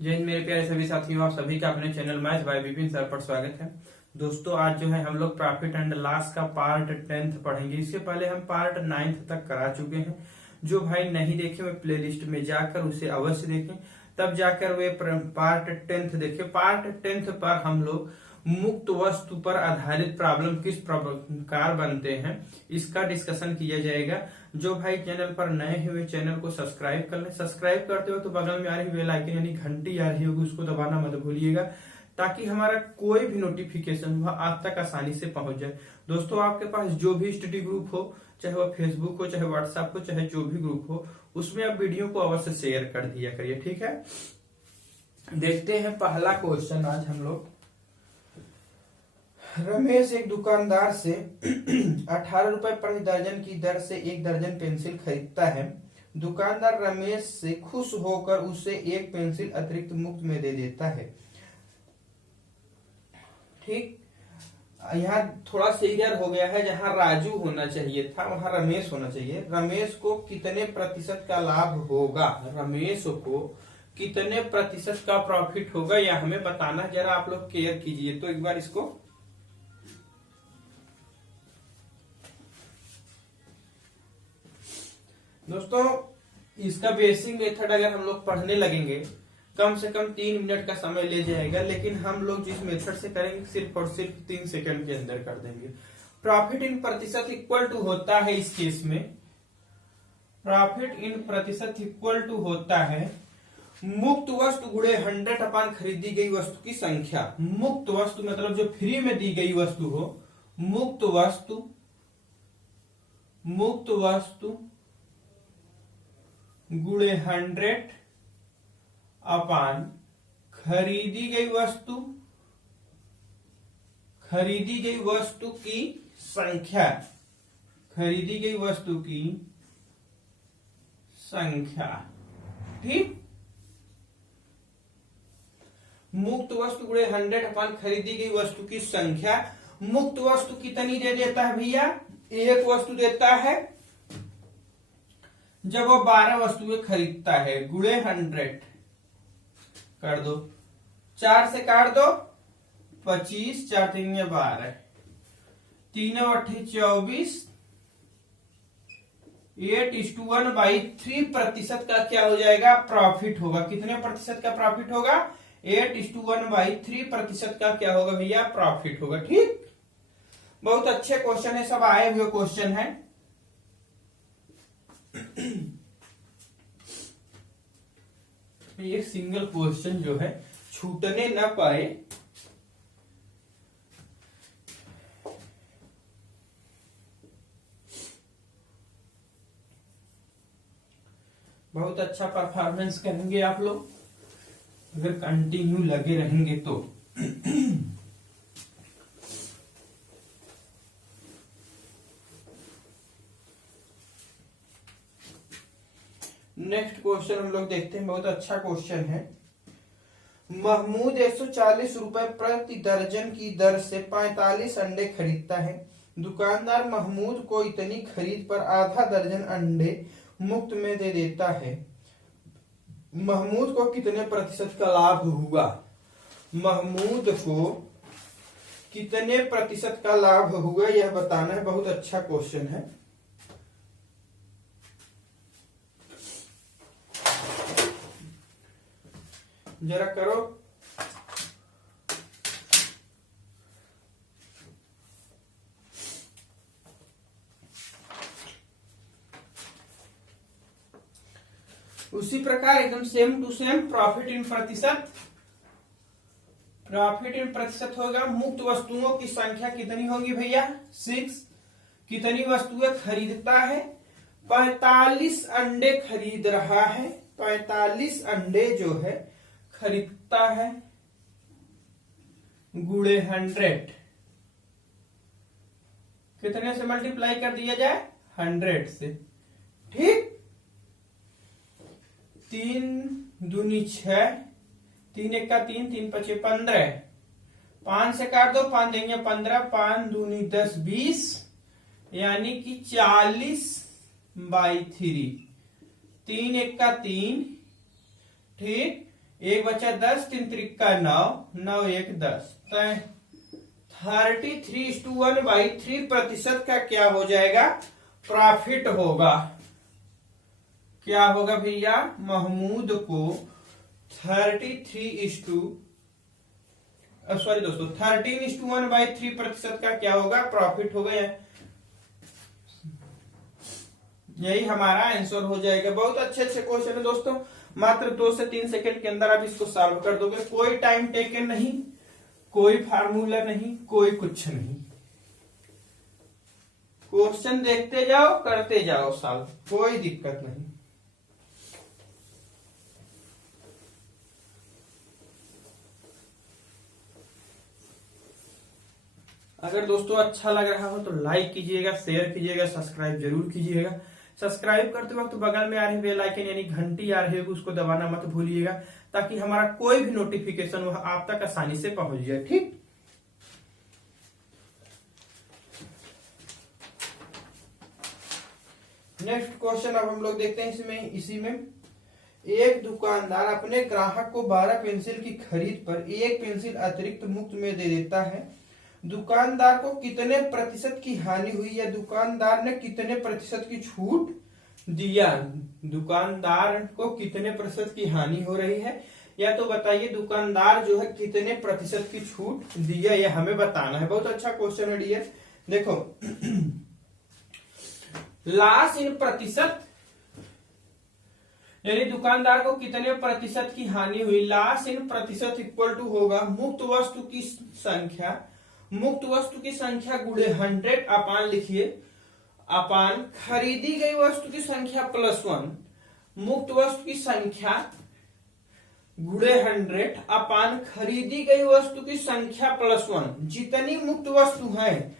जय हिंद मेरे प्यारे सभी साथियों, आप सभी का अपने channel math bye Vipin sir पर स्वागत है। दोस्तों आज जो है हम लोग प्रॉफिट एंड लॉस का पार्ट 10th पढ़ेंगे। इससे पहले हम पार्ट 9th तक करा चुके हैं। जो भाई नहीं देखे वे प्लेलिस्ट में जाकर उसे अवश्य देखें, तब जाकर वे पार्ट 10th देखें। पार्ट 10th पर हम लोग मुक्त वस्तु पर आधारित प्रॉब्लम किस प्रकार बनते हैं इसका डिस्कशन किया जाएगा। जो भाई चैनल पर नए हुए चैनल को सब्सक्राइब कर लें। सब्सक्राइब करते हो तो बगल में आ रही बेल आइकन यानी घंटी आ रही होगी, उसको दबाना मत भूलिएगा, ताकि हमारा कोई भी नोटिफिकेशन वह आप तक आसानी से पहुंच जाए। दोस्तों आपके पास जो भी स्टडी ग्रुप हो, चाहे वह फेसबुक हो, चाहे व्हाट्सएप हो, चाहे जो भी ग्रुप हो, उसमें आप वीडियो को अवश्य शेयर कर दिया करिए, ठीक है। देखते हैं पहला क्वेश्चन आज हम लोग। रमेश एक दुकानदार से 18 रुपए प्रति दर्जन की दर से 1 दर्जन पेंसिल खरीदता है। दुकानदार रमेश से खुश होकर उसे 1 पेंसिल अतिरिक्त मुफ्त में दे देता है। ठीक, यहाँ थोड़ा सा इधर हो गया है, जहां राजू होना चाहिए था वहां रमेश होना चाहिए। रमेश को कितने प्रतिशत का लाभ होगा, रमेश को कितने प्रतिशत का प्रॉफिट होगा, यह हमें बताना। जरा आप लोग केयर कीजिए तो एक बार इसको। दोस्तों इसका बेसिक मेथड अगर हम लोग पढ़ने लगेंगे कम से कम 3 मिनट का समय ले जाएगा, लेकिन हम लोग जिस मेथड से करेंगे सिर्फ और सिर्फ 3 सेकंड के अंदर कर देंगे। प्रॉफिट इन प्रतिशत इक्वल टू होता है, इस केस में प्रॉफिट इन प्रतिशत इक्वल टू होता है मुक्त वस्तु गुणे 100 अपान खरीदी गई वस्तु की संख्या। मुक्त वस्तु मतलब जो फ्री में दी गई वस्तु हो, मुक्त वस्तु गुणे 100 अपान खरीदी गई वस्तु की संख्या, खरीदी गई वस्तु की संख्या। ठीक, मुक्त वस्तु गुणे 100 अपान खरीदी गई वस्तु की संख्या। मुक्त वस्तु कितनी दे देता है भैया, 1 वस्तु देता है जब वो 12 वस्तुएं खरीदता है, गुणे 100 कर दो, 4 से काट दो 25, 4 3 12, 3 8 24, 8:1/3 प्रतिशत का क्या हो जाएगा, प्रॉफिट होगा। कितने प्रतिशत का प्रॉफिट होगा, 8:1/3 प्रतिशत का क्या होगा भैया, प्रॉफिट होगा। ठीक, बहुत अच्छे क्वेश्चन है, सब आए हुए क्वेश्चन है। एक सिंगल क्वेश्चन जो है छूटने ना पाए, बहुत अच्छा परफॉर्मेंस करेंगे आप लोग अगर कंटिन्यू लगे रहेंगे तो। नेक्स्ट क्वेश्चन हम लोग देखते हैं, बहुत अच्छा क्वेश्चन है। महमूद 140 रुपए प्रति दर्जन की दर से 45 अंडे खरीदता है। दुकानदार महमूद को इतनी खरीद पर आधा दर्जन अंडे मुफ्त में दे देता है। महमूद को कितने प्रतिशत का लाभ हुआ, महमूद को कितने प्रतिशत का लाभ हुआ यह बताना है। बहुत अच्छा क्वेश्चन है। जरा करो, उसी प्रकार एकदम same to same profit in प्रतिशत होगा। मुक्त वस्तुओं की संख्या कितनी होगी भैया, 6। कितनी वस्तुएं खरीदता है, 45 अंडे खरीद रहा है। 45 अंडे जो है खरीदता है, गुणे 100, कितने से मल्टीप्लाई कर दिया जाए, 100 से। ठीक, 3 दूनी 6, 3 1 का 3, 3 5 15, 5 से काट दो, 5 देंगे 15, 5 दूनी 10 20, यानी कि 40/3, 3 1 का 3, ठीक, एक बचा 10, 3 त्रिका 9, 9 1 10, 33:1/3% का क्या हो जाएगा, प्रॉफिट होगा। क्या होगा भैया, महमूद को 13:1/3% का क्या होगा, प्रॉफिट होगा। यही हमारा आंसर हो जाएगा। बहुत अच्छे अच्छे क्वेश्चन है दोस्तों, मात्र 2 से 3 सेकंड के अंदर आप इसको सॉल्व कर दोगे। कोई टाइम टेकन नहीं, कोई फार्मूला नहीं, कोई कुछ नहीं। क्वेश्चन देखते जाओ, करते जाओ सॉल्व, कोई दिक्कत नहीं। अगर दोस्तों अच्छा लग रहा हो तो लाइक कीजिएगा, शेयर कीजिएगा, सब्सक्राइब जरूर कीजिएगा। सब्सक्राइब करते वक्त बगल में आ रही बेल आइकन यानी घंटी आ रही होगी, उसको दबाना मत भूलिएगा, ताकि हमारा कोई भी नोटिफिकेशन वह आप तक आसानी से पहुंच जाए। ठीक, नेक्स्ट क्वेश्चन अब हम लोग देखते हैं इसी में एक दुकानदार अपने ग्राहक को 12 पेंसिल की खरीद पर एक पेंसिल अतिरिक्त मुफ्त में दे देता है। दुकानदार को कितने प्रतिशत की हानि हुई या दुकानदार ने कितने प्रतिशत की छूट दिया। दुकानदार को कितने प्रतिशत की हानि हो रही है, या तो बताइए दुकानदार जो है कितने प्रतिशत की छूट दिया, यह हमें बताना है। बहुत अच्छा क्वेश्चन है डियर। देखो लॉस इन प्रतिशत, यानी दुकानदार को कितने प्रतिशत की हानि हुई। लॉस इन प्रतिशत इक्वल टू होगा मुक्त वस्तु की संख्या, मुक्त वस्तु की संख्या गुणे 100 अपान लिखिए, अपान खरीदी गई वस्तु की संख्या +1, मुक्त वस्तु की संख्या गुणे 100 अपान खरीदी गई वस्तु की संख्या +1। जितनी मुक्त वस्तु है,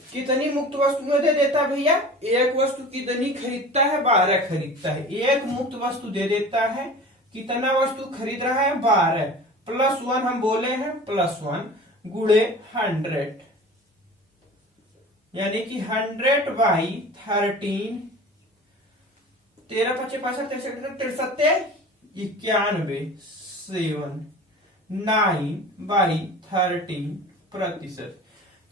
कितनी मुक्त वस्तुएं दे देता भैया, एक वस्तु कितनी खरीदता है, 12 खरीदता है। एक मुक्त वस्तु दे देता है, कितना वस्तु खरीद रहा है, 12 +1 हम बोले हैं, +1 गुणे 100, यानी कि 100/13, 13 × 5 = 63, 91, 7, 9/13%।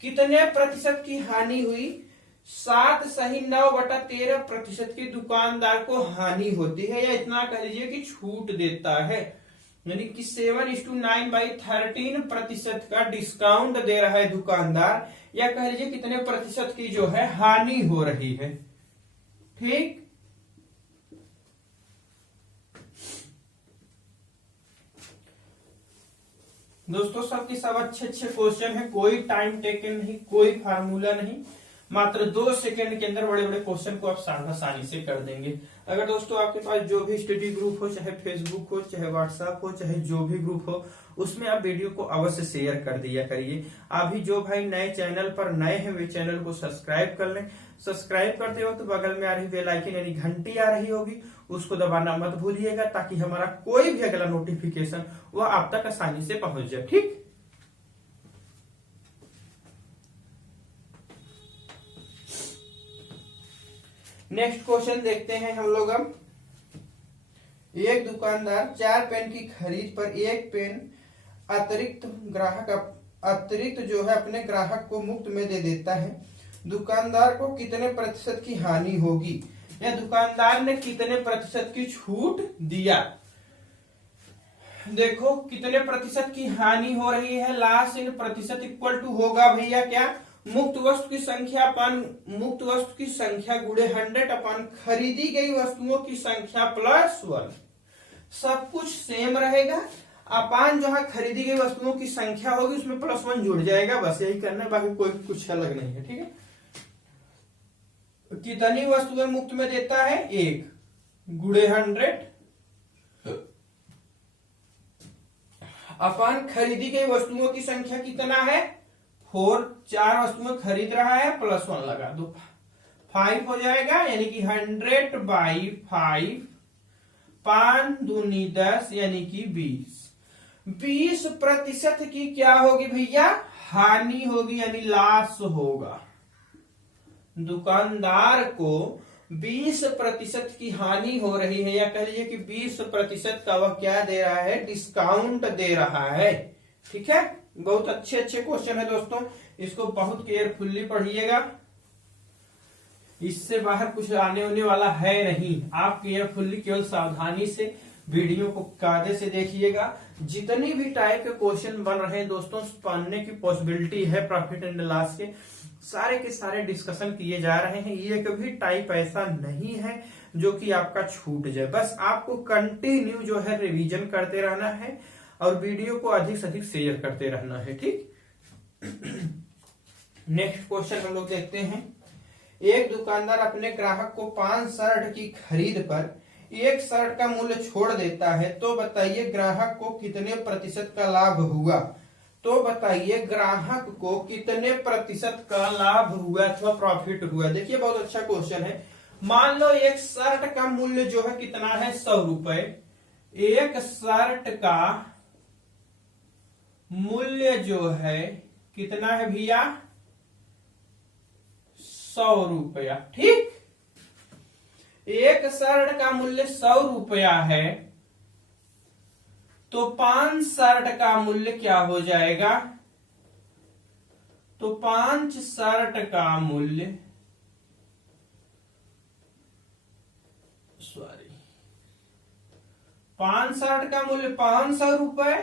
कितने प्रतिशत की हानि हुई, 7 सही 9/13% की दुकानदार को हानि होती है, या इतना कह लीजिए कि छूट देता है, यानी कि 7:9/13% का डिस्काउंट दे रहा है दुकानदार, या कह लीजिए कितने प्रतिशत की जो है हानि हो रही है। ठीक, दोस्तों सबके सब अच्छे अच्छे क्वेश्चन है, कोई टाइम टेकन नहीं, कोई फार्मूला नहीं, मात्र 2 सेकंड के अंदर बड़े बड़े क्वेश्चन को आप आसानी से कर देंगे। अगर दोस्तों आपके पास जो भी स्टडी ग्रुप हो, चाहे फेसबुक हो, चाहे व्हाट्सएप हो, चाहे जो भी ग्रुप हो, उसमें आप वीडियो को अवश्य शेयर कर दिया करिए। अभी जो भाई नए चैनल पर नए हैं वे चैनल को सब्सक्राइब कर लें। सब्सक्राइब करते वक्त बगल में आ रही बेल आइकन यानी घंटी आ रही होगी, उसको दबाना मत भूलिएगा, ताकि हमारा कोई भी अगला नोटिफिकेशन वह आप तक आसानी से पहुंच जाए। ठीक, नेक्स्ट क्वेश्चन देखते हैं हम लोग। अब एक दुकानदार 4 पेन की खरीद पर एक पेन अतिरिक्त जो है अपने ग्राहक को मुफ्त में दे देता है। दुकानदार को कितने प्रतिशत की हानि होगी, या दुकानदार ने कितने प्रतिशत की छूट दिया। देखो कितने प्रतिशत की हानि हो रही है, लॉस इन प्रतिशत इक्वल टू होगा भैया क्या, मुक्त वस्तु की संख्या अपान मुक्त वस्तु की संख्या गुणे 100 अपान खरीदी गई वस्तुओं की संख्या +1। सब कुछ सेम रहेगा, अपान जो है खरीदी गई वस्तुओं की संख्या होगी, उसमें +1 जुड़ जाएगा, बस यही करना है, बाकी कोई कुछ अलग नहीं है। ठीक है, कितनी वस्तुएं मुफ्त में देता है, 1 गुणे 100 अपान खरीदी गई वस्तुओं की संख्या कितना है, 4, 4 वस्तुएं खरीद रहा है, +1 लगा दो, 5 हो जाएगा, यानी कि 100/5, 5 दूनी 10, यानी कि 20। 20% की क्या होगी भैया, हानि होगी, यानी लॉस होगा। दुकानदार को 20% की हानि हो रही है, या कह लीजिए कि 20% का वह क्या दे रहा है, डिस्काउंट दे रहा है। ठीक है, बहुत अच्छे अच्छे क्वेश्चन है दोस्तों, इसको बहुत केयरफुल्ली पढ़िएगा, इससे बाहर कुछ आने होने वाला है नहीं। आप केयरफुल्ली केवल सावधानी से वीडियो को कायदे से देखिएगा। जितनी भी टाइप के क्वेश्चन बन रहे हैं दोस्तों, पढ़ने की पॉसिबिलिटी है प्रॉफिट एंड लॉस के सारे डिस्कशन किए जा रहे हैं। ये कभी टाइप ऐसा नहीं है जो कि आपका छूट जाए, बस आपको कंटिन्यू जो है रिवीजन करते रहना है और वीडियो को अधिक से अधिक शेयर करते रहना है। ठीक, नेक्स्ट क्वेश्चन हम लोग देखते हैं। एक दुकानदार अपने ग्राहक को 5 शर्ट की खरीद पर 1 शर्ट का मूल्य छोड़ देता है, तो बताइए ग्राहक को कितने प्रतिशत का लाभ हुआ। तो बताइए ग्राहक को कितने प्रतिशत का लाभ हुआ अथवा प्रॉफिट हुआ। देखिए बहुत अच्छा क्वेश्चन है। मान लो एक शर्ट का मूल्य जो है कितना है, 100 रुपए। एक शर्ट का मूल्य जो है कितना है भैया, 100 रुपया। ठीक, एक शर्ट का मूल्य 100 रुपया है, तो 5 शर्ट का मूल्य क्या हो जाएगा, तो 5 शर्ट का मूल्य 5 शर्ट का मूल्य 500 रुपए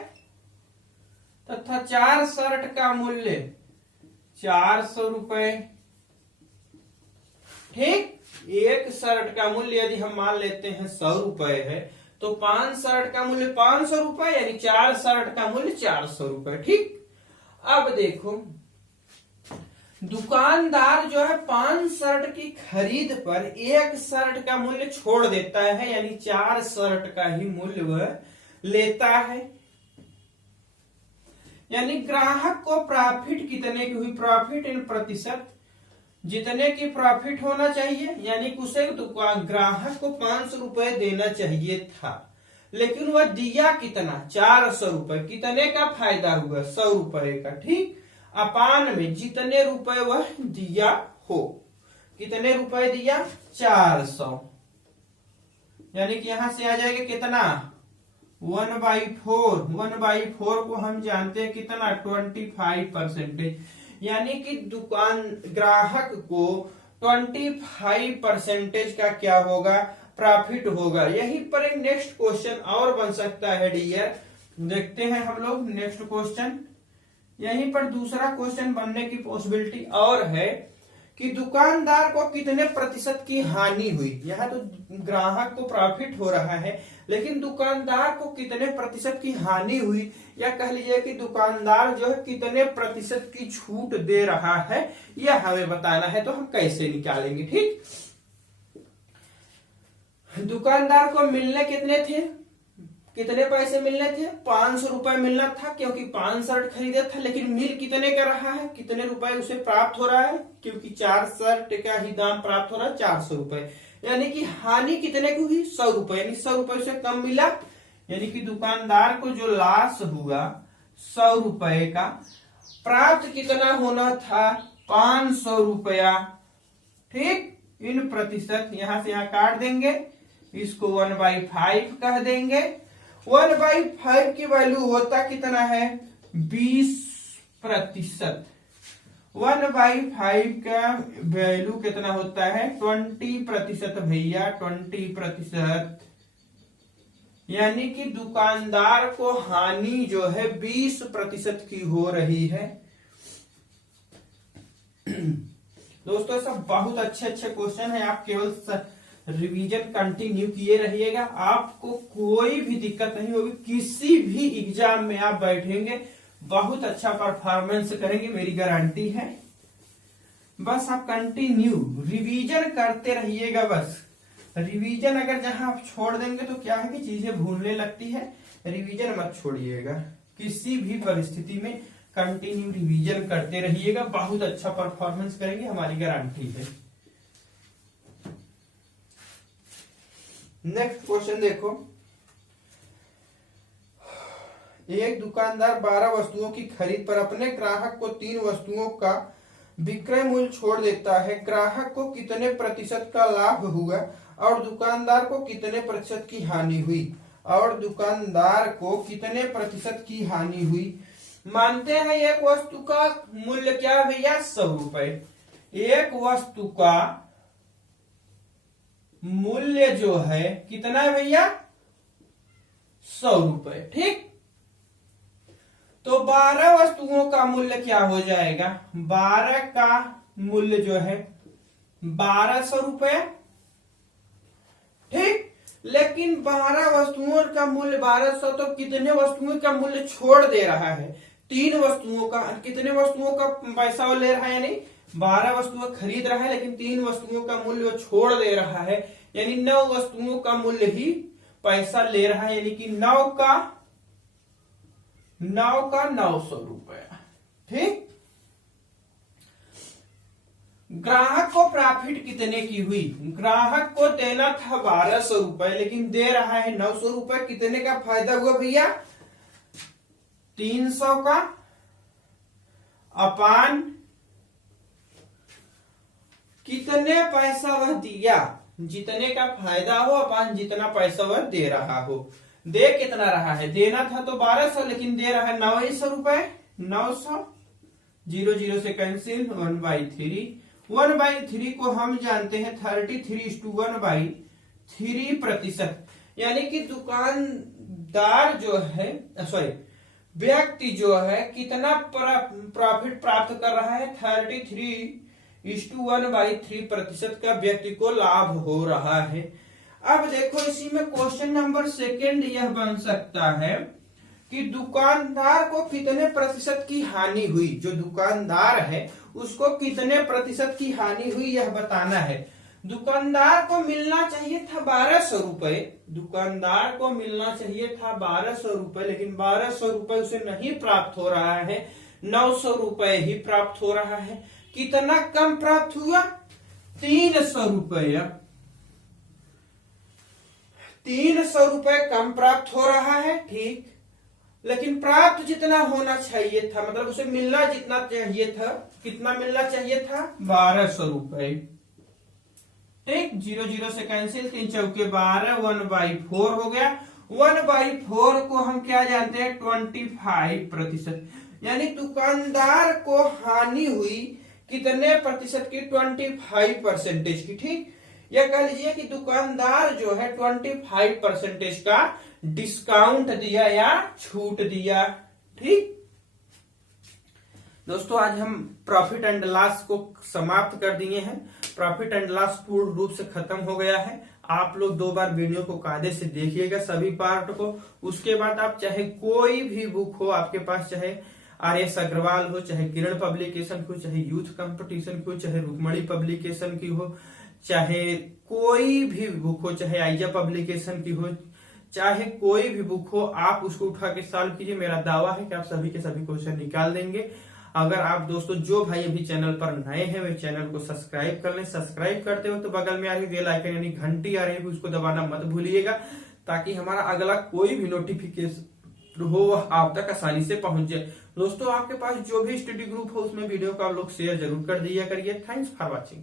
तथा 4 शर्ट का मूल्य 400 रुपए। ठीक, एक शर्ट का मूल्य यदि हम मान लेते हैं 100 रुपए है, तो 5 शर्ट का मूल्य 500 रुपए, यानी 4 शर्ट का मूल्य 400 रुपए। ठीक, अब देखो दुकानदार जो है 5 शर्ट की खरीद पर 1 शर्ट का मूल्य छोड़ देता है, यानी 4 शर्ट का ही मूल्य वह लेता है। यानी ग्राहक को प्रॉफिट कितने की हुई, प्रॉफिट इन प्रतिशत, जितने की प्रॉफिट होना चाहिए, यानी उसे ग्राहक को 500 रुपए देना चाहिए था, लेकिन वह दिया कितना, 400 रुपए। कितने का फायदा हुआ, 100 रुपए का। ठीक, अपान में जितने रुपए वह दिया हो, कितने रुपए दिया, 400, यानी कि यहां से आ जाएगा कितना, 1/4। 1/4 को हम जानते हैं कितना, 25%, यानी कि दुकान ग्राहक को 25% का क्या होगा, प्रॉफिट होगा। यहीं पर एक नेक्स्ट क्वेश्चन और बन सकता है डियर, देखते हैं हम लोग नेक्स्ट क्वेश्चन। यहीं पर दूसरा क्वेश्चन बनने की पॉसिबिलिटी और है कि दुकानदार को कितने प्रतिशत की हानि हुई। यहाँ तो ग्राहक को प्रॉफिट हो रहा है, लेकिन दुकानदार को कितने प्रतिशत की हानि हुई, या कह लीजिए कि दुकानदार जो है कितने प्रतिशत की छूट दे रहा है, यह हमें बताना है। तो हम कैसे निकालेंगे। ठीक, दुकानदार को मिलने कितने थे, कितने पैसे मिलने थे, 500 रुपए मिलना था, क्योंकि 5 शर्ट खरीदा था, लेकिन मिल कितने का रहा है, कितने रुपए उसे प्राप्त हो रहा है, क्योंकि 4 शर्ट का ही दाम प्राप्त हो रहा है, 400 रुपए। यानी कि हानि कितने की हुई, 100 रुपए, यानी 100 रुपए से कम मिला, यानी कि दुकानदार को जो लॉस हुआ 100 रुपए का, प्राप्त कितना होना था, 500 रुपया। ठीक, इन प्रतिशत यहां से यहां काट देंगे, इसको 1/5 कह देंगे। 1/5 की वैल्यू होता कितना है, 20%। 1/5 का वैल्यू कितना होता है, 20% भैया, 20%। यानी कि दुकानदार को हानि जो है 20% की हो रही है। दोस्तों सब बहुत अच्छे अच्छे क्वेश्चन है, आप केवल रिवीजन कंटिन्यू किए रहिएगा, आपको कोई भी दिक्कत नहीं होगी। किसी भी एग्जाम में आप बैठेंगे बहुत अच्छा परफॉर्मेंस करेंगे, मेरी गारंटी है। बस आप कंटिन्यू रिवीजन करते रहिएगा। बस रिवीजन अगर जहां आप छोड़ देंगे तो क्या है कि चीजें भूलने लगती है। रिवीजन मत छोड़िएगा, किसी भी परिस्थिति में कंटिन्यू रिवीजन करते रहिएगा, बहुत अच्छा परफॉर्मेंस करेंगे, हमारी गारंटी है। नेक्स्ट क्वेश्चन देखो, एक दुकानदार 12 वस्तुओं की खरीद पर अपने ग्राहक को 3 वस्तुओं का विक्रय मूल्य छोड़ देता है, ग्राहक को कितने प्रतिशत का लाभ हुआ और दुकानदार को कितने प्रतिशत की हानि हुई, और दुकानदार को कितने प्रतिशत की हानि हुई। मानते हैं एक वस्तु का मूल्य क्या है भैया, 100 रुपए। एक वस्तु का मूल्य जो है कितना है भैया, 100 रुपए। ठीक, तो 12 वस्तुओं का मूल्य क्या हो जाएगा, 12 का मूल्य जो है 1200 रुपए। ठीक, लेकिन 12 वस्तुओं का मूल्य 1200, तो कितने वस्तुओं का मूल्य छोड़ दे रहा है, 3 वस्तुओं का। कितने वस्तुओं का पैसा वो ले रहा है, यानी 12 वस्तुएं खरीद रहा है लेकिन 3 वस्तुओं का मूल्य वो छोड़ दे रहा है, यानी 9 वस्तुओं का मूल्य ही पैसा ले रहा है, यानी कि 9 का 900 रुपया। ठीक, ग्राहक को प्रॉफिट कितने की हुई, ग्राहक को देना था 1200 रुपए लेकिन दे रहा है 900 रुपए। कितने का फायदा हुआ भैया, 300 का अपान कितने पैसा वह दिया, जितने का फायदा हो अपान जितना पैसा वह दे रहा हो। दे कितना रहा है, देना था तो 1200 लेकिन दे रहा है 900 रुपए। 900, 0 0 से कैंसिल, 1/3। 1/3 को हम जानते हैं 33:1/3 प्रतिशत, यानी कि दुकानदार जो है, सॉरी व्यक्ति जो है कितना प्रॉफिट प्राप्त कर रहा है, 33:1/3 प्रतिशत का व्यक्ति को लाभ हो रहा है। अब देखो इसी में क्वेश्चन नंबर 2 यह बन सकता है कि दुकानदार को कितने प्रतिशत की हानि हुई, जो दुकानदार है उसको कितने प्रतिशत की हानि हुई यह बताना है। दुकानदार को मिलना चाहिए था 1200 रुपए, दुकानदार को मिलना चाहिए था 1200 रुपए, लेकिन 1200 रुपए उसे नहीं प्राप्त हो रहा है, 900 रुपए ही प्राप्त हो रहा है। कितना कम प्राप्त हुआ, 300 रुपया, 300 रुपए कम प्राप्त हो रहा है। ठीक, लेकिन प्राप्त जितना होना चाहिए था, मतलब उसे मिलना जितना चाहिए था, कितना मिलना चाहिए था, 1200 रुपए। ठीक, 0 0 से कैंसिल, 3 चौके 12, 1/4 हो गया। 1/4 को हम क्या जानते हैं, 25 प्रतिशत, यानी दुकानदार को हानि हुई कितने प्रतिशत की, 25% की। ठीक, यह कह लीजिए कि दुकानदार जो है 25% का डिस्काउंट दिया या छूट दिया। ठीक दोस्तों, आज हम प्रॉफिट एंड लॉस को समाप्त कर दिए हैं। प्रॉफिट एंड लॉस पूर्ण रूप से खत्म हो गया है। आप लोग 2 बार वीडियो को कायदे से देखिएगा, सभी पार्ट को। उसके बाद आप चाहे कोई भी बुक हो आपके पास, चाहे RS अग्रवाल हो, चाहे किरण पब्लिकेशन हो, चाहे यूथ कंपटीशन हो, चाहे रुक्मणी पब्लिकेशन की हो, चाहे कोई भी बुक हो, चाहे आइजा पब्लिकेशन की हो, चाहे कोई भी बुक हो, आप उसको उठा के सॉल्व कीजिए। मेरा दावा है कि आप सभी के सभी क्वेश्चन निकाल देंगे। अगर आप दोस्तों जो भाई अभी चैनल पर नए हैं वे चैनल को सब्सक्राइब कर लें। सब्सक्राइब करते हो तो बगल में आ रही बेल आइकन यानी घंटी आ रही है, उसको दबाना मत भूलिएगा, ताकि हमारा अगला कोई भी नोटिफिकेशन हो वह आप तक आसानी से पहुंच जाए। दोस्तों, आपके पास जो भी स्टडी ग्रुप हो उसमें वीडियो को आप लोग शेयर जरूर कर दिया करिए। Thanks for watching.